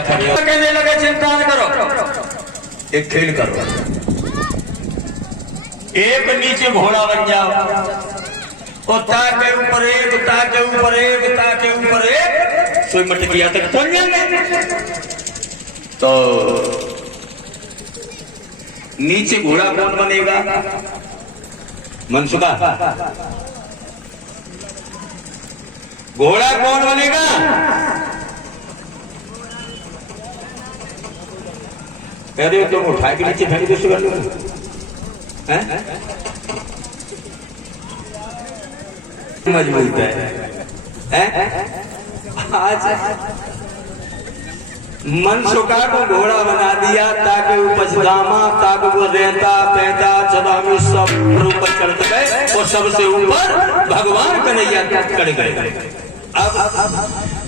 क्या करिए? कहने लगे चिंता न करो, एक खेल करो, एक नीचे घोड़ा बन जाओ और ताके ऊपर एक, ताके ऊपर एक, ताके ऊपर एक, सोई मटकिया तक पहुंच जाएंगे। तो नीचे घोड़ा कौन बनेगा? मनसुखा, घोड़ा कौन बनेगा? अरे तुम उठा के नीचे फेंक दो कर लो, मजबूत है। आज मनसुखा को घोड़ा बना दिया ताकि वो पछदामा, ताकि वो रहता पैदा चदामी सब ऊपर चढ़ गए और सबसे ऊपर भगवान कन्हैया चढ़ गए। अब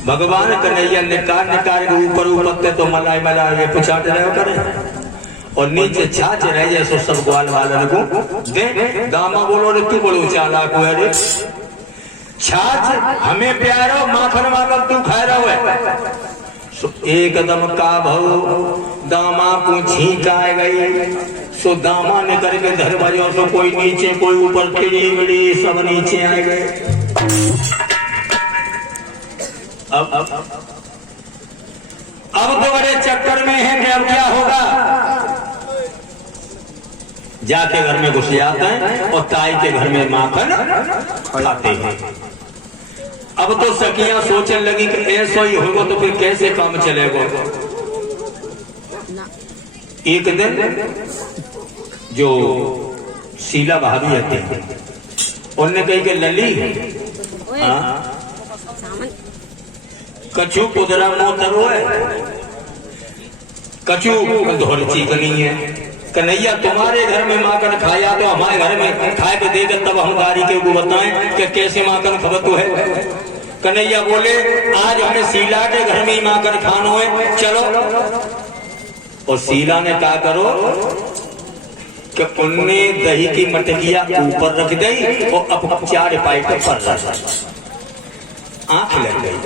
भगवान कन्हैया निकाल के ऊपर ऊपर तो मलाई मलाई पुछाट रहे करे और नीचे छाछ रह जाए सो सब ग्वाल वालन को दे। दामा बोलो रे, तू बोलो चालाक हुआ रे, छाछ हमें प्यारो माखन मागल तू खा रहा है। सो एकदम का भाऊ दामा को छींक आ गई। सो दामा ने करके दरवाजों से कोई नीचे कोई ऊपर, टिड़ी मिड़ी सब नीचे आ गए। अब तो बड़े चक्कर में है कि अब क्या होगा। जाके घर में घुस जाते हैं और ताई के घर में माखन खाते हैं। अब तो सखियां सोचने लगी कि ऐसा ही होगा तो फिर कैसे काम चलेगा। एक दिन जो शीला भाभी आती है, उनने कही कि लली कछु कुदरा मोतरो है, कछु धोलची कनी है। कन्हैया तुम्हारे घर में माखन खाया तो हमारे घर में खाए के देगा तब हम गाड़ी के को बताएं कि कैसे माखन खबतो है। कन्हैया बोले आज हमें शीला के घर में ही माखन खानो है, चलो। और शीला ने कहा करो कि उनने दही की मटकिया ऊपर रख दी और अब 4 पाई पर रखा, आंख लग गई।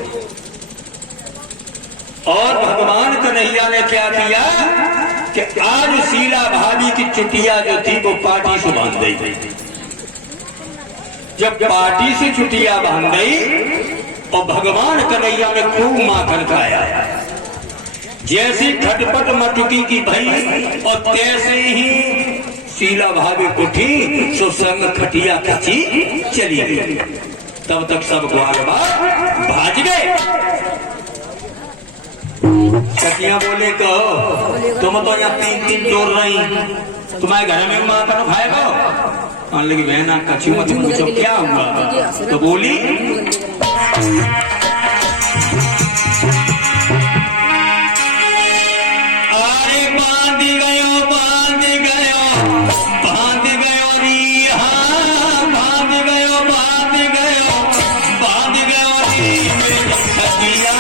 और भगवान कन्हैया ने क्या किया कि आज शीला भाभी की चुटिया जो थी वो पार्टी से बांध गई। जब पार्टी से चुटिया बांध गई और भगवान कन्हैया ने खूब माखन खाया, जैसी खटपट मटकी की भई और तैसे ही शीला भाभी उठी सो संग खटिया खची चली गई। तब तक सब ग्वाल भाज गए। सखियां बोले कहो तुम तो यहाँ 3-3 चोर रही, तुम्हारे घर में माखन खाएगा। मान लगी बहना कछी मत पूछो क्या हुआ। तो बोली अरे बांध गयो बांध गयो बांध गयो री, हाँ बांध गयो बांध गयो बांध गयो री मेरी खटिया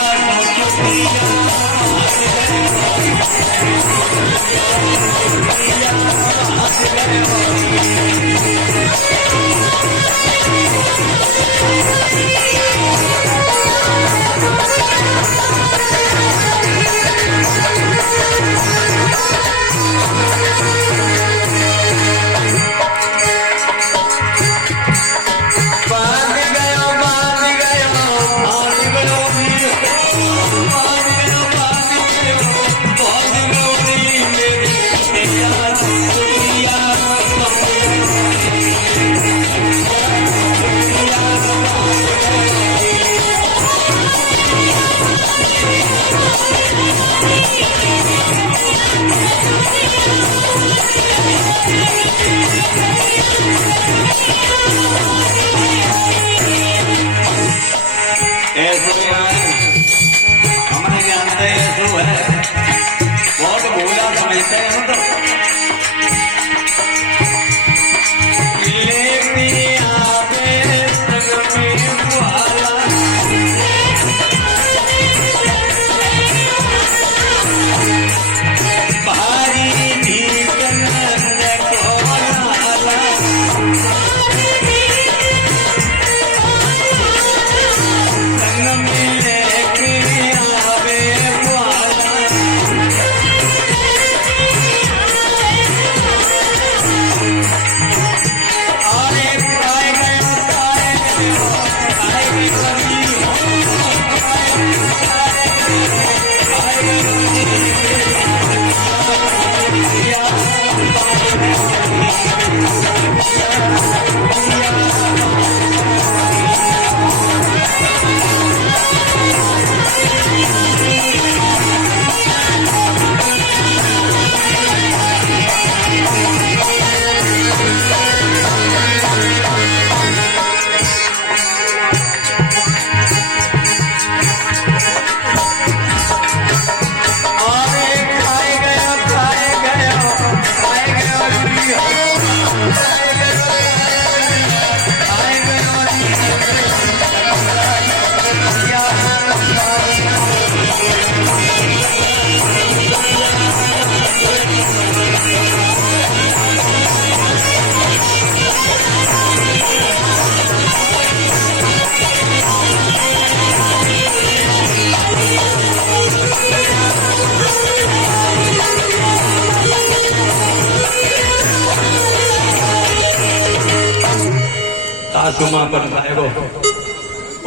सासू माँ पर खाएगो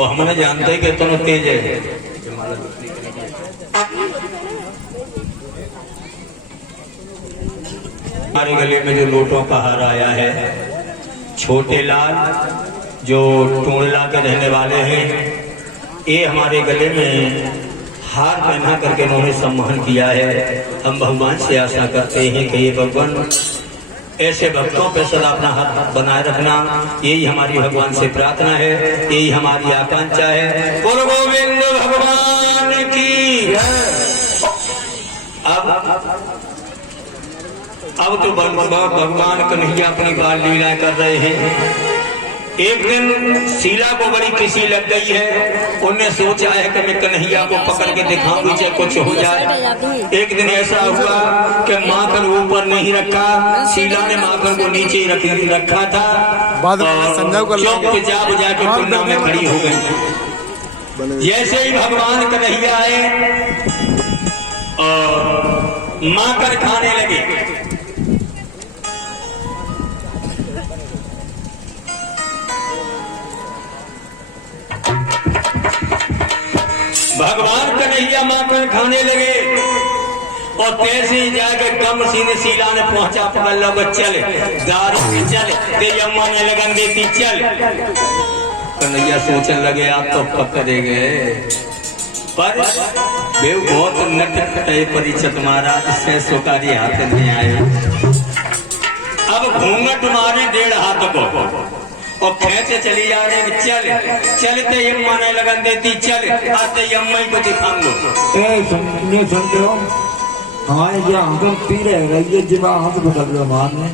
और हमने जानते हैं कि तुम तेज है। हमारे गले में जो लोटों का हार आया है, छोटे लाल जो टोला के रहने वाले हैं, ये हमारे गले में हार पहना करके उन्होंने सम्मान किया है। हम भगवान से आशा करते हैं कि ये भगवान ऐसे भक्तों पे सदा अपना हाथ बनाए रखना, यही हमारी भगवान से प्रार्थना है, यही हमारी आकांक्षा है। बोलो गोविंद भगवान की। अब तो भगवान कन्हैया अपनी बाल लीला कर रहे हैं। एक दिन शीला को बड़ी किसी लग गई है, उन्हें सोचा है कि मैं कन्हैया को पकड़ के दिखाऊंगी चाहे कुछ हो जाए। एक दिन ऐसा हुआ कि माखन ऊपर नहीं रखा, शीला ने माखन को नीचे ही रखा था और चौक पे जा बुझा के कुन्ना में खड़ी हो गई। जैसे ही भगवान कन्हैया आए और माखन खाने लगे, भगवान कन्हैया माखन खाने लगे और तैसे ही जाके कम सीने शीला ने पहुंचा, पकड़ लो चल दारू चल तेरी अम्मा ने लगन देती चल। कन्हैया सोचने लगे आप तो पकड़ेंगे, पर बेव बहुत नटखटे परिचित महाराज से सुकारी हाथ नहीं आए। अब घूंघट मारे 1.5 हाथ को और खेचे चली जा रही, चल चलते अम्मा ने लगन देती चल, आते अम्मा को दिखाऊंगा। सुनते हो हमारे जो हम पी रहे ये जीवा हाथ बदल रहे मारने।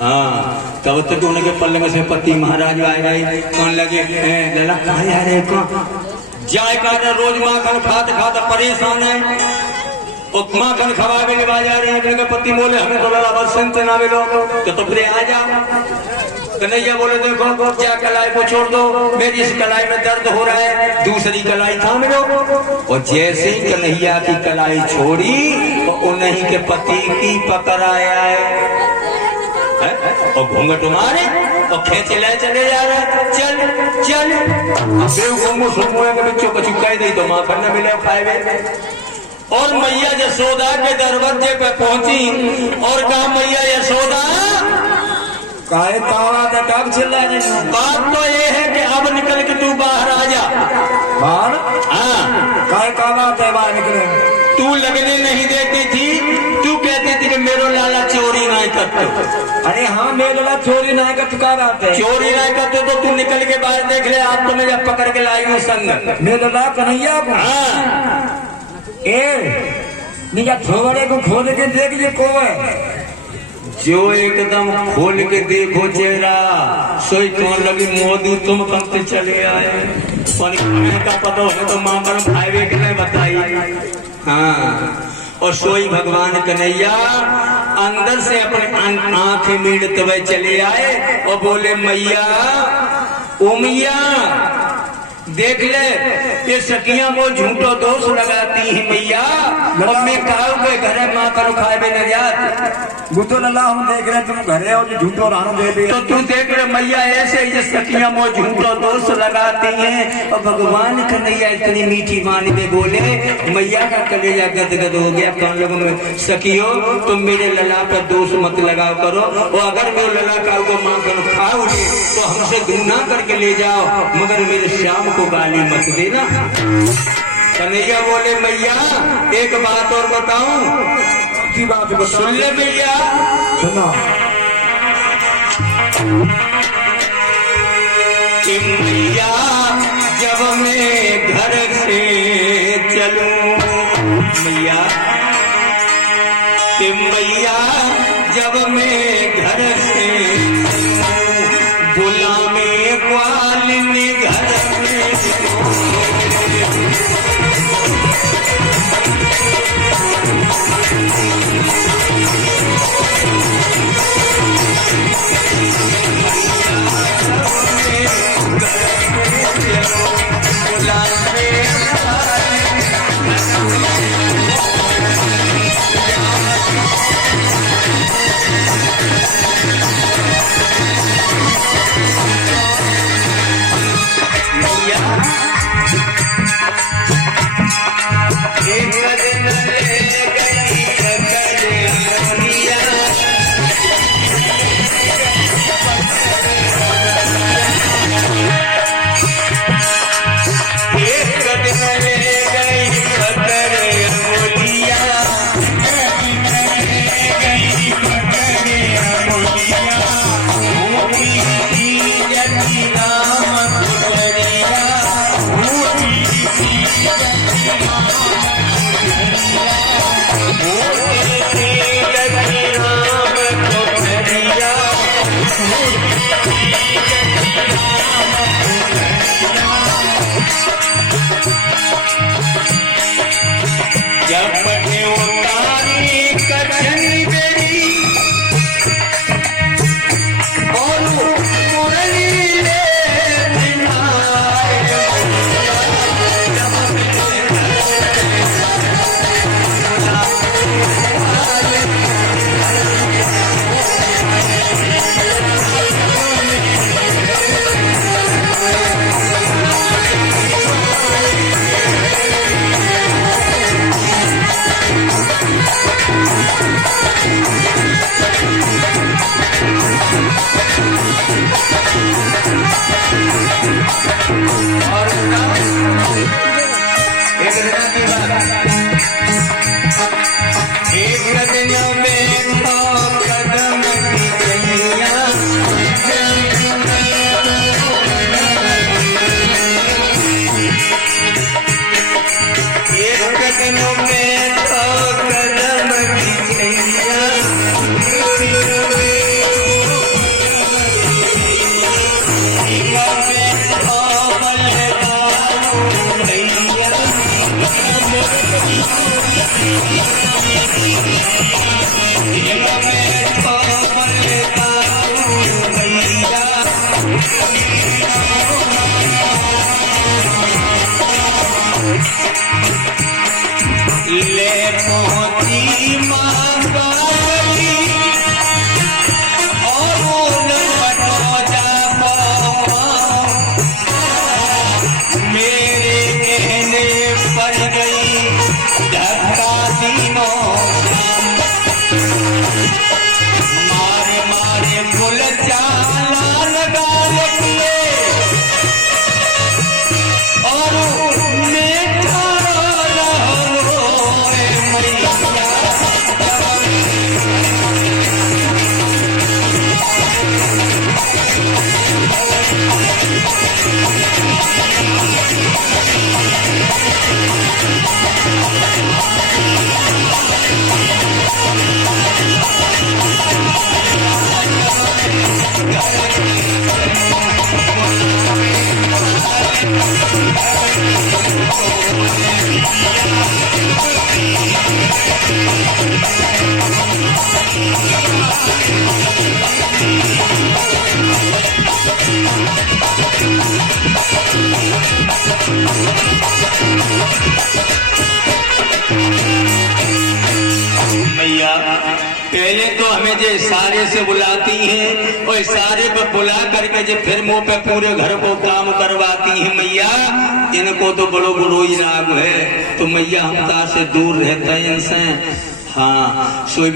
हाँ तब तक उनके पल्ले में से पति महाराज आए गए, कौन लगे लला कहाँ जा रहे जाए कर रोज माखन खाते खाते परेशान है और माखन खवा के बाजार रहे। पति बोले हमें तो लला बस सुनते ना मिलो तो फिर आ जा। कन्हैया बोले देखो क्या कलाई को छोड़ दो, मेरी इस कलाई में दर्द हो रहा है, दूसरी कलाई थाम लो। और जैसे ही कन्हैया की कलाई छोड़ी तो उन्हीं के पति की पकड़ आया है और घूंघट मारे और खेचे ले चले जा रहे चल चल। बच्चों को चुपका ही तो माखन न मिले खाए। और मैया यशोदा के दरवाजे पे पहुंची और कहा मैया यशोदा काहे तावा कब चिल्ला रही? बात तो ये है कि अब निकल के तू बाहर आ जा। बाहर? हाँ काहे का बात है बाहर निकले? तू लगने नहीं देती थी, तू कहती थी कि मेरो लाला चोरी नहीं करते। अरे हाँ मेरे लाला चोरी नहीं करते, क्या बात है? चोरी नहीं करते तो तू निकल के बाहर देख ले, आप तो मैं जब पकड़ के लाई हूँ संग मेरे लाला कन्हैया को। हाँ निजा छोड़े को खोल के देख ये को जो एकदम खोल के देखो चेहरा सोई कौन लगी मोदी तुम कब से चले आए, पानी का पता हो तो माँ पर भाई के नहीं बताई। हाँ और सोई भगवान कन्हैया अंदर से अपने आंख मीड़ते हुए चले आए और बोले मैया ओ मैया देख ले ये सखियां वो झूठो दोष लगाती है मैया, और मैं कहूँ के घरे माँ करो खाए भी न जात। वो तो लल्ला हम देख रहे तुम घरे हो जो झूठो रानो दे दे तो तू देख रहे मैया ऐसे ये सखियां वो झूठो दोष लगाती हैं। और भगवान कन्हैया इतनी मीठी वाणी में बोले, मैया का कलेजा गदगद हो गया। कौन लोगों में सखियो तुम मेरे लला पर दोष मत लगाओ करो, और अगर मेरे लला का माँ करो खाओ तो हमसे दूना करके ले जाओ, मगर मेरे शाम को गाली मत देना। कन्हैया बोले मैया एक बात और बताऊं? की बात बताओ? सुन ले मैया। सुनो कि मैया जब मैं घर से चलूं, मैया कि मैया जब मैं घर से गुलामी ग्वालिनी घर में और एक दिन की बात, एक दिन में तो कदम की चलिया, एक दिन में तो कदम की चलिया, ले पहुंची मां काली और न जा मेरे कहने पर गई धक्का तीनों, मारे मारे फुल चाला लगा किए और मैया पहले तो हमें जो इशारे से बुलाती हैं और इशारे पर बुला करके जो फिर मुंह पे पूरे घर को काम करवाती हैं मैया, इनको तो बड़ो बड़ो ही राग है, तो मैया हम से दूर रहते हैं इनसे। हाँ सोई